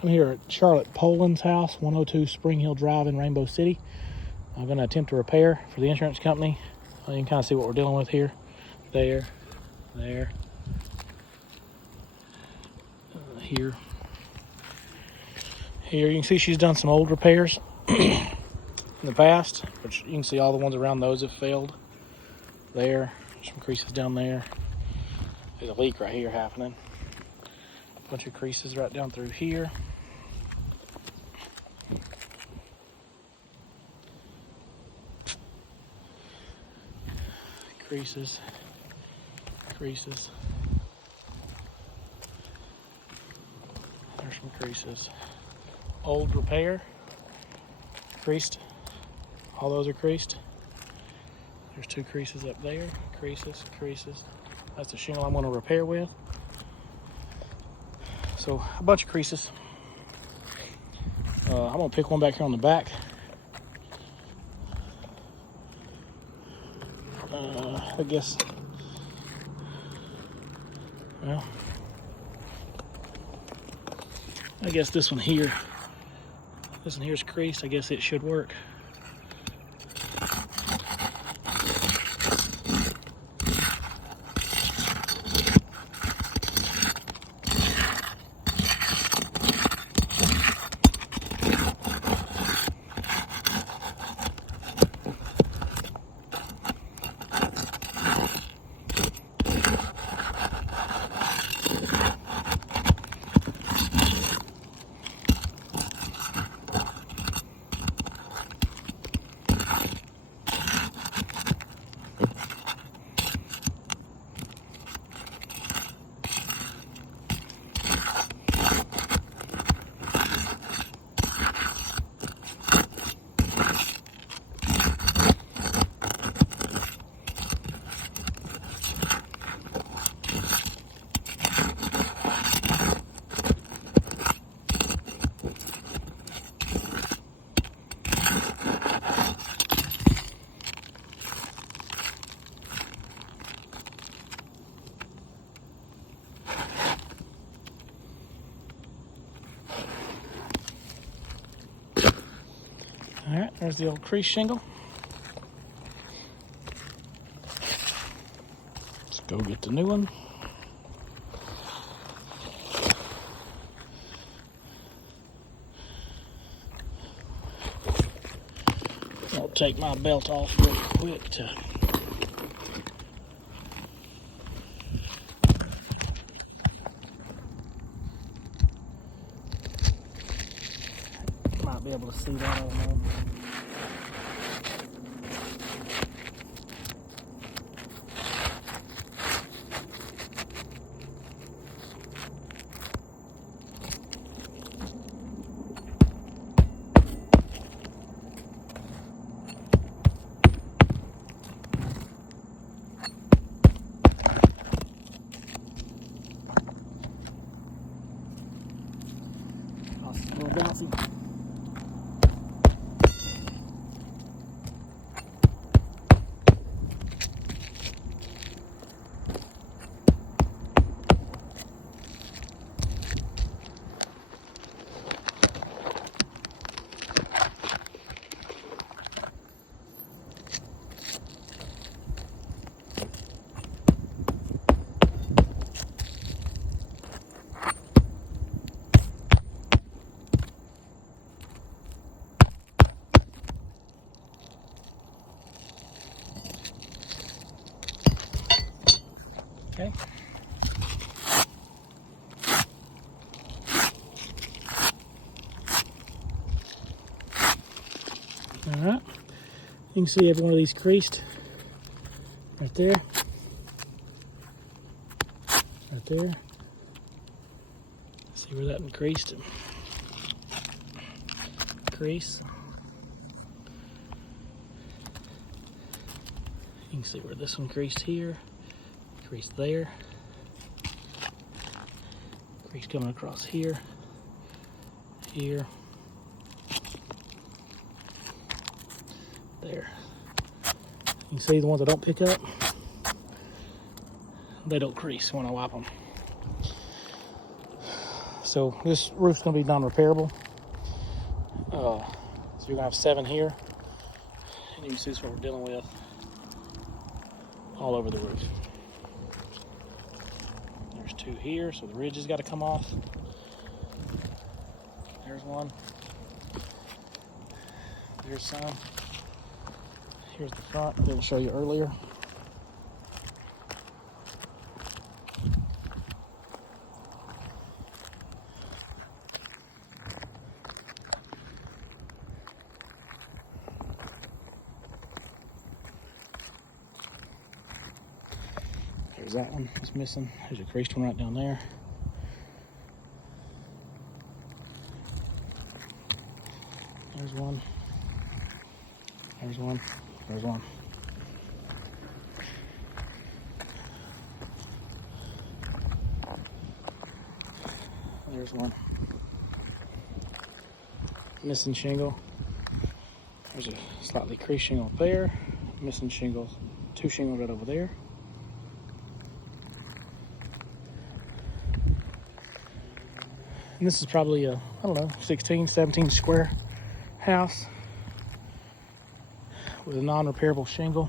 I'm here at Charlotte Poland's house, 102 Spring Hill Drive in Rainbow City. I'm going to attempt a repair for the insurance company. You can kind of see what we're dealing with here. There, here. Here, you can see she's done some old repairs in the past, but you can see all the ones around those have failed. There, some creases down there. There's a leak right here happening. A bunch of creases right down through here. Creases. There's some creases. Old repair. Creased. All those are creased. There's 2 creases up there. Creases. That's the shingle I'm going to repair with. So a bunch of creases. I'm going to pick one back here on the back. I guess. Well, I guess this one here. This one here is creased. I guess it should work. All right, there's the old crease shingle. Let's go get the new one. I'll take my belt off real quick to might be able to see that, I don't know. Oh, it's a little bouncy. Okay. All right. You can see every one of these creased. Right there. Right there. See where that one creased? Crease. You can see where this one creased here. Crease there. Crease coming across here. Here. There. You can see the ones I don't pick up, they don't crease when I wipe them. So this roof's going to be non-repairable. So you're going to have 7 here. And you can see this is what we're dealing with all over the roof. There's 2 here, so the ridge has got to come off. There's one. There's some. Here's the front. I didn't show you earlier. There's that one that's missing. There's a creased one right down there. There's one. There's one. There's one. There's one. Missing shingle. There's a slightly creased shingle up there. Missing shingles. 2 shingles right over there. And this is probably a, I don't know, 16, 17 square house with a non-repairable shingle.